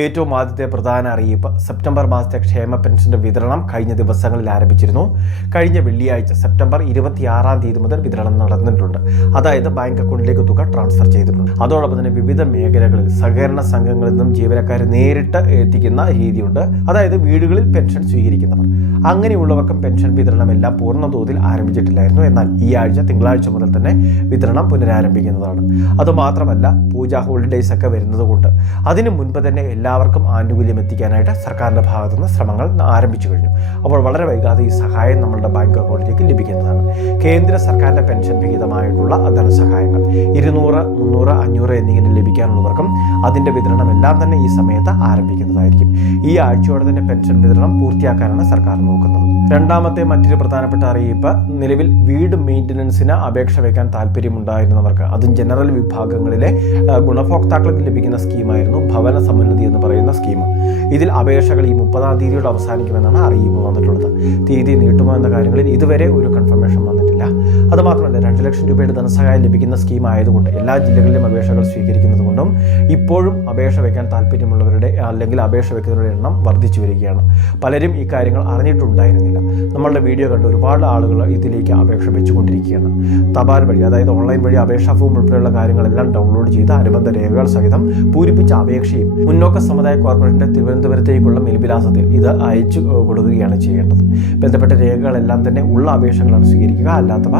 ഏറ്റവും ആദ്യത്തെ പ്രധാന അറിയിപ്പ്. സെപ്റ്റംബർ മാസത്തെ ക്ഷേമ പെൻഷന്റെ വിതരണം കഴിഞ്ഞ ദിവസങ്ങളിൽ ആരംഭിച്ചിരുന്നു. കഴിഞ്ഞ വെള്ളിയാഴ്ച സെപ്റ്റംബർ ഇരുപത്തിയാറാം തീയതി മുതൽ വിതരണം നടന്നിട്ടുണ്ട്. അതായത് ബാങ്ക് അക്കൗണ്ടിലേക്ക് തുക ട്രാൻസ്ഫർ ചെയ്തിട്ടുണ്ട്. അതോടൊപ്പം തന്നെ വിവിധ മേഖലകളിൽ സഹകരണ സംഘങ്ങളിൽ നിന്നും ജീവനക്കാരെ നേരിട്ട് എത്തിക്കുന്ന രീതിയുണ്ട്. അതായത് വീടുകളിൽ പെൻഷൻ സ്വീകരിക്കുന്നവർ. അങ്ങനെയുള്ളവർക്കും പെൻഷൻ വിതരണം എല്ലാം പൂർണ തോതിൽ ആരംഭിച്ചിട്ടില്ലായിരുന്നു. എന്നാൽ ഈ ആഴ്ച തിങ്കളാഴ്ച മുതൽ തന്നെ വിതരണം പുനരാരംഭിക്കുന്നതാണ്. അതുമാത്രമല്ല പൂജ ഹോളിഡേയ്സ് ഒക്കെ വരുന്നത് കൊണ്ട് അതിനു മുൻപ് തന്നെ എല്ലാവർക്കും ആനുകൂല്യം എത്തിക്കാനായിട്ട് സർക്കാരിന്റെ ഭാഗത്തു നിന്ന് ശ്രമങ്ങൾ ആരംഭിച്ചു കഴിഞ്ഞു. അപ്പോൾ വളരെ വൈകാതെ ഈ സഹായം നമ്മളുടെ ബാങ്ക് അക്കൗണ്ടിലേക്ക് ലഭിക്കുന്നതാണ്. കേന്ദ്ര സർക്കാരിന്റെ പെൻഷൻ വിഹിതമായിട്ടുള്ള ധനസഹായങ്ങൾ ഇരുന്നൂറ് മുന്നൂറ് അഞ്ഞൂറ് എന്നിങ്ങനെ ലഭിക്കാനുള്ളവർക്കും അതിന്റെ വിതരണം എല്ലാം തന്നെ ഈ സമയത്ത് ആരംഭിക്കുന്നതായിരിക്കും. ഈ ആഴ്ചയോടെ തന്നെ പെൻഷൻ വിതരണം പൂർത്തിയാക്കാനാണ് സർക്കാർ നോക്കുന്നത്. രണ്ടാമത്തെ മറ്റൊരു പ്രധാനപ്പെട്ട അറിയിപ്പ് നിലവിൽ വീട് മെയിന്റനൻസിന് അപേക്ഷ വയ്ക്കാൻ താല്പര്യമുണ്ടായിരുന്നവർക്ക് അതും ജനറൽ വിഭാഗങ്ങളിലെ ഗുണഭോക്താക്കൾക്ക് ലഭിക്കുന്ന സ്കീമായിരുന്നു ഭവന സമുന്നതി എന്ന് പറയുന്ന സ്കീം. ഇതിൽ അപേക്ഷകൾ ഈ മുപ്പതാം തീയതിയോട് അവസാനിക്കുമെന്നാണ് അറിയിപ്പ് വന്നിട്ടുള്ളത്. തീയതി നീട്ടുമോ എന്ന കാര്യങ്ങളിൽ ഇതുവരെ ഒരു കൺഫർമേഷൻ വന്നിട്ടില്ല. അതുമാത്രമല്ല രണ്ട് ലക്ഷം രൂപയുടെ ധനസഹായം ലഭിക്കുന്ന സ്കീം ആയതുകൊണ്ട് എല്ലാ ജില്ലകളിലും അപേക്ഷകൾ സ്വീകരിക്കുന്നതുകൊണ്ടും ഇപ്പോഴും അപേക്ഷ വയ്ക്കാൻ താല്പര്യമുള്ളവരുടെ അല്ലെങ്കിൽ അപേക്ഷ വയ്ക്കുന്നവരുടെ എണ്ണം വർദ്ധിച്ചു വരികയാണ്. പലരും ഈ കാര്യങ്ങൾ അറിഞ്ഞിട്ടുണ്ടായിരുന്നില്ല. നമ്മളുടെ വീഡിയോ കണ്ട് ഒരുപാട് ആളുകൾ ഇതിലേക്ക് അപേക്ഷ വെച്ചുകൊണ്ടിരിക്കുകയാണ്. തപാൽ വഴി അതായത് ഓൺലൈൻ വഴി അപേക്ഷാ ഫോം ഉൾപ്പെടെയുള്ള കാര്യങ്ങളെല്ലാം ഡൗൺലോഡ് ചെയ്ത് അനുബന്ധ രേഖകൾ സഹിതം പൂരിപ്പിച്ച അപേക്ഷയും മുന്നോക്ക സമുദായ കോർപ്പറേഷന്റെ തിരുവനന്തപുരത്തേക്കുള്ള മേൽവിലാസത്തിൽ ഇത് അയച്ചു കൊടുക്കുകയാണ് ചെയ്യേണ്ടത്. ബന്ധപ്പെട്ട രേഖകളെല്ലാം തന്നെ ഉള്ള അപേക്ഷകളാണ് സ്വീകരിക്കുക. അല്ലാത്തവ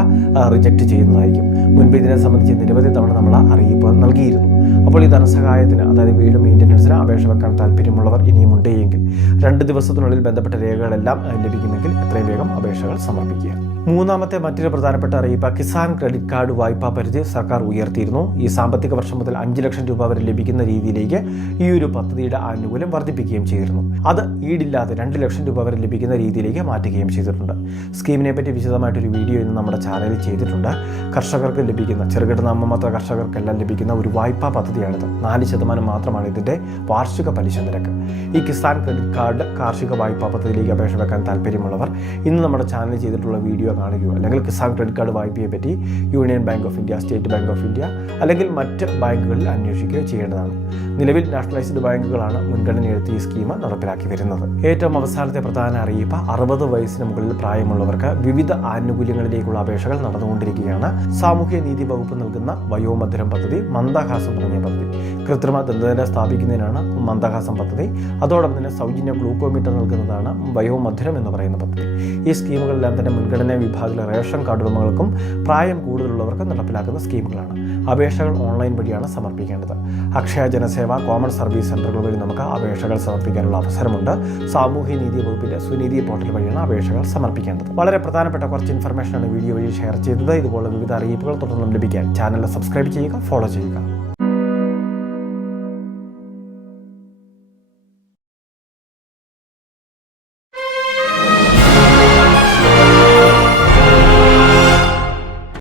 റിജക്റ്റ് ചെയ്യുന്നതായിരിക്കും. മുൻപ് ഇതിനെ സംബന്ധിച്ച് നിരവധി തവണ നമ്മൾ അറിയിപ്പ് നൽകിയിരുന്നു. അപ്പോൾ ഈ ധനസഹായത്തിന് അതായത് വീട് മെയിന്റനൻസിന് അപേക്ഷ വെക്കാൻ താല്പര്യമുള്ളവർ ഇനിയും ഉണ്ടെങ്കിൽ രണ്ട് ദിവസത്തിനുള്ളിൽ ബന്ധപ്പെട്ട രേഖകളെല്ലാം ലഭിക്കുമെങ്കിൽ എത്രയും വേഗം അപേക്ഷകൾ സമർപ്പിക്കുക. മൂന്നാമത്തെ മറ്റൊരു പ്രധാനപ്പെട്ട അറിയിപ്പ് കിസാൻ ക്രെഡിറ്റ് കാർഡ് വായ്പാ പരിധി സർക്കാർ ഉയർത്തിയിരുന്നു. ഈ സാമ്പത്തിക വർഷം മുതൽ അഞ്ച് ലക്ഷം രൂപ വരെ ലഭിക്കുന്ന രീതിയിലേക്ക് ഈ ഒരു പദ്ധതിയുടെ ആനുകൂല്യം വർദ്ധിപ്പിക്കുകയും ചെയ്തിരുന്നു. അത് ഈടില്ലാതെ രണ്ട് ലക്ഷം രൂപ വരെ ലഭിക്കുന്ന രീതിയിലേക്ക് മാറ്റുകയും ചെയ്തിട്ടുണ്ട്. സ്കീമിനെ പറ്റി വിശദമായിട്ടൊരു വീഡിയോ ഇന്ന് നമ്മുടെ ചാനലിൽ ചെയ്തിട്ടുണ്ട്. കർഷകർക്ക് ലഭിക്കുന്ന ചെറുകിട നാമമാത്ര കർഷകർക്കെല്ലാം ലഭിക്കുന്ന ഒരു വായ്പാ പദ്ധതിയാണിത്. നാല് ശതമാനം മാത്രമാണ് ഇതിന്റെ വാർഷിക പലിശ നിരക്ക്. ഈ കിസാൻ ക്രെഡിറ്റ് കാർഡ് കാർഷിക വായ്പാ പദ്ധതിയിലേക്ക് അപേക്ഷ വെക്കാൻ താല്പര്യമുള്ളവർ ഇന്ന് നമ്മുടെ ചാനലിൽ ചെയ്തിട്ടുള്ള വീഡിയോ കാണുകയോ അല്ലെങ്കിൽ കിസാൻ ക്രെഡിറ്റ് കാർഡ് വായ്പയെ പറ്റി Union Bank of India State Bank of India അല്ലെങ്കിൽ മറ്റ് ബാങ്കുകളിൽ അന്വേഷിക്കുകയോ ചെയ്യേണ്ടതാണ്. നിലവിൽ നാഷണലൈസ്ഡ് ബാങ്കുകളാണ് മുൻഗണനയെടുത്ത് ഈ സ്കീം നടപ്പിലാക്കി വരുന്നത്. ഏറ്റവും അവസാനത്തെ പ്രധാന അറിയിപ്പ് അറുപത് വയസ്സിന് മുകളിൽ പ്രായമുള്ളവർക്ക് വിവിധ ആനുകൂല്യങ്ങളിലേക്കുള്ള അപേക്ഷകൾ നടന്നുകൊണ്ടിരിക്കുകയാണ്. സാമൂഹ്യ നീതി വകുപ്പ് നൽകുന്ന വയോമധുരം പദ്ധതി മന്ദഹാസം തുടങ്ങിയ പദ്ധതി. കൃത്രിമ ദന്തനിര സ്ഥാപിക്കുന്നതിനാണ് മന്ദഹാസം പദ്ധതി. അതോടൊപ്പം തന്നെ സൗജന്യ ഗ്ലൂക്കോമീറ്റർ നൽകുന്നതാണ് വയോമധുരം എന്ന് പറയുന്ന പദ്ധതി. ഈ സ്കീമുകളെല്ലാം തന്നെ മുൻഗണനാ വിഭാഗത്തിലെ റേഷൻ കാർഡ് ഉടമകൾക്കും പ്രായം കൂടുതലുള്ളവർക്കും നടപ്പിലാക്കുന്ന സ്കീമുകളാണ്. അപേക്ഷകൾ ഓൺലൈൻ വഴിയാണ് സമർപ്പിക്കേണ്ടത്. അക്ഷയ ജനസേവ കോമൺ സർവീസ് സെന്ററുകൾ വഴി നമുക്ക് അപേക്ഷകൾ സമർപ്പിക്കാനുള്ള അവസരമുണ്ട്. സാമൂഹ്യ നീതി വകുപ്പിന്റെ സുനീതി പോർട്ടൽ വഴിയാണ് അപേക്ഷകൾ സമർപ്പിക്കേണ്ടത്. വളരെ പ്രധാനപ്പെട്ട കുറച്ച് ഇൻഫർമേഷനാണ് വീഡിയോ വഴി ഷെയർ ചെയ്തത്. ഇതുപോലെ വിവിധ അറിയിപ്പുകൾ തുടർന്നും ലഭിക്കാൻ ചാനൽ സബ്സ്ക്രൈബ് ചെയ്യുക ഫോളോ ചെയ്യുക.